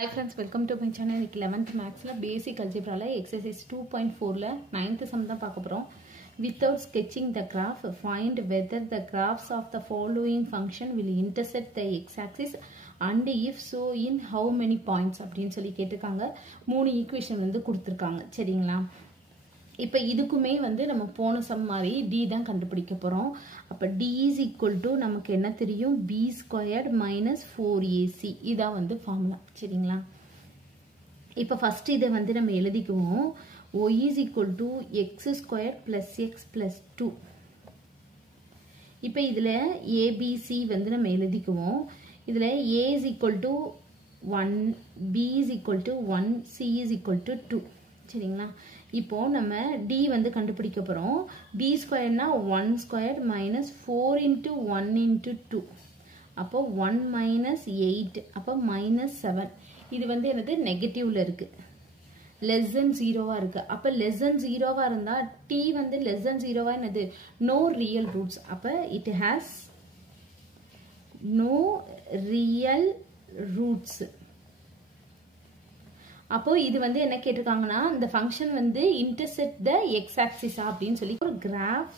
Hi friends, welcome to my channel. 11th Maths Basic Algebra exercise 2.4 9th sum தான் பார்க்க போறோம். Without sketching the graph, find whether the graphs of the following function will intersect the x-axis and if so in how many points அப்படினு சொல்லி கேட்டிருக்காங்க. மூணு equation வந்து கொடுத்திருக்காங்க. சரிங்களா? இப்போ இதுக்குமே வந்து நம்ம போன சம் மாதிரி d தான் கண்டுபிடிக்க போறோம். அப்ப d is equal to நமக்கு என்ன தெரியும் b squared minus 4ac இதான் வந்து ஃபார்முலா. சரிங்களா? இப்போ ஃபர்ஸ்ட் இத வந்து நம்ம எழுதிக்குவோம். y is equal to x squared plus x plus 2. இப்போ இதுல abc வந்து நம்ம எழுதிக்குவோம். இதுல a is equal to 1, b is equal to 1, c is equal to 2. சரிங்களா? இப்போ நம்ம d வந்து கண்டுபிடிக்க போறோம். b ஸ்கொயர்னா 1 square minus 4 into 1 into 2. அப்போ 1 minus 8 அப்போ minus 7. இது வந்து என்னது நெகட்டிவ்ல இருக்கு. less than 0 இருக்கு. அப்ப less than 0 இருந்தா t வந்து less than 0 என்னது no real roots. அப்ப it has no real roots. அப்போ இது வந்து என்ன கேட்டிருக்காங்கன்னா இந்த ஃபங்க்ஷன் வந்து intersect the x-axis அப்படினு சொல்லி ஒரு graph.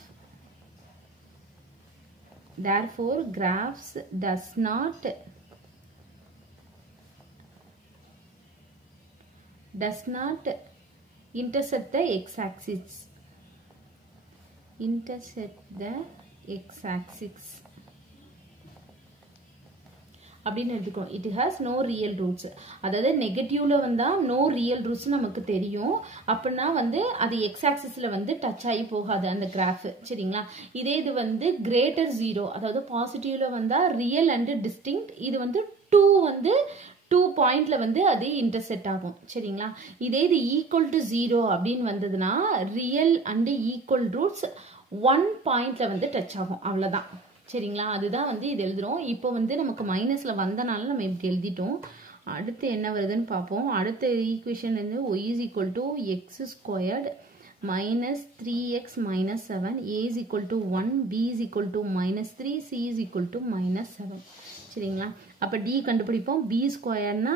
Therefore graphs does not intersect the x-axis. Intersect the x-axis. அப்படின்னு எடுத்துக்கணும். It has no real roots. அதாவது நெகட்டிவ்ல வந்தா no real roots நமக்கு தெரியும். அப்படின்னா வந்து அது x axisல வந்து டச் ஆகி போகாது அந்த கிராஃப். சரிங்களா? இதே இது வந்து கிரேட்டர் 0 அதாவது பாசிட்டிவ்ல வந்தா ரியல் அண்ட் டிஸ்டிங்க்ட். இது வந்து 2 வந்து 2 பாயிண்ட்ல வந்து அது இன்டர்செக்ட் ஆகும். சரிங்களா? இதே இது ஈக்குவல் டு 0 அப்படின்னு வந்ததுன்னா ரியல் அண்ட் ஈக்குவல் ரூட்ஸ் 1 பாயிண்ட்ல வந்து டச் ஆகும். அவ்வளவுதான். சரிங்களா? அதுதான் வந்து இது எழுதுறோம். இப்போ வந்து நமக்கு மைனஸ்ல வந்தனால நம்ம இப்படி எழுதிட்டோம். அடுத்து என்ன வருதுன்னு பார்ப்போம். அடுத்த ஈக்குவேஷன் வந்து y is equal to x squared minus 3x minus 7, a is equal to 1, b is equal to minus 3, c is equal to minus 7. சரிங்களா? அப்ப d கண்டுபிடிப்போம். b ஸ்கொயர்னா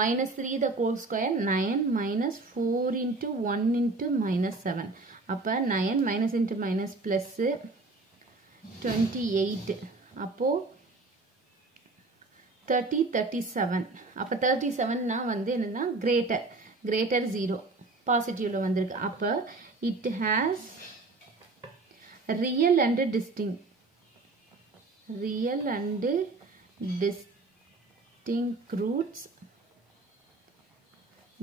minus 3 the whole square 9 minus 4 into 1 into minus 7. அப்ப 9 minus into minus plus 28. அப்போ 30 37. அப்ப 37 னா வந்து என்னன்னா greater 0 பாசிட்டிவ்ல வந்திருக்கு. அப்ப it has real and distinct roots.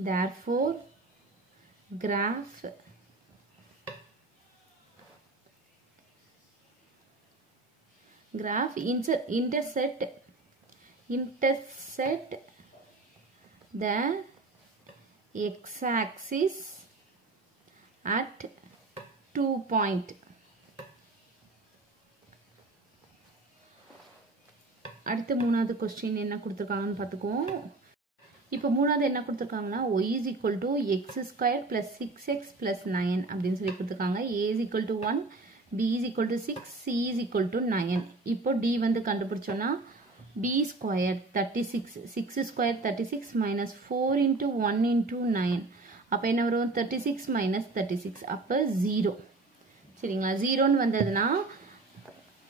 Therefore graph intersect the x-axis at 2 point. அடுத்து மூணாவது क्वेश्चन என்ன கொடுத்திருக்காங்கன்னு பாத்துக்குவோம். இப்போ மூணாவது என்ன கொடுத்திருக்காங்கன்னா y is equal to x square plus 6x plus 9 அப்படினு சொல்லி கொடுத்திருக்காங்க. a is equal to 1, b is equal to 6, c is equal to 9. இப்போ d வந்து கண்டுபிடிச்சோம்னா b squared 36, 6 squared 36 minus 4 into 1 into 9. அப்ப என்ன வரும் 36 minus 36. அப்ப 0. சரிங்களா? 0 ன்னு வந்ததுன்னா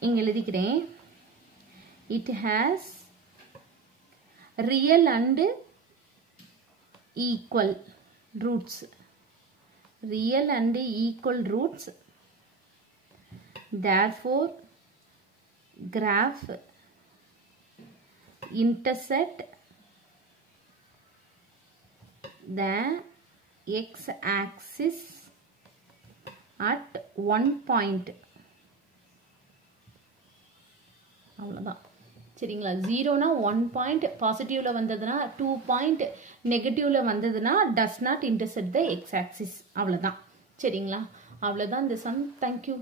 இங்க எழுதிக்கிறேன். It has real and equal roots. Real and equal roots. Therefore graph intersect the x-axis at 1 point. அவ்வளவுதான். சரிங்களா? 0 னா 1 பாயிண்ட், பாசிட்டிவ்ல வந்ததுன்னா 2 பாயிண்ட், நெகட்டிவ்ல வந்ததுன்னா does not intersect the x-axis. அவ்வளவுதான். சரிங்களா? அவ்வளவுதான் இந்த சம். Thank you.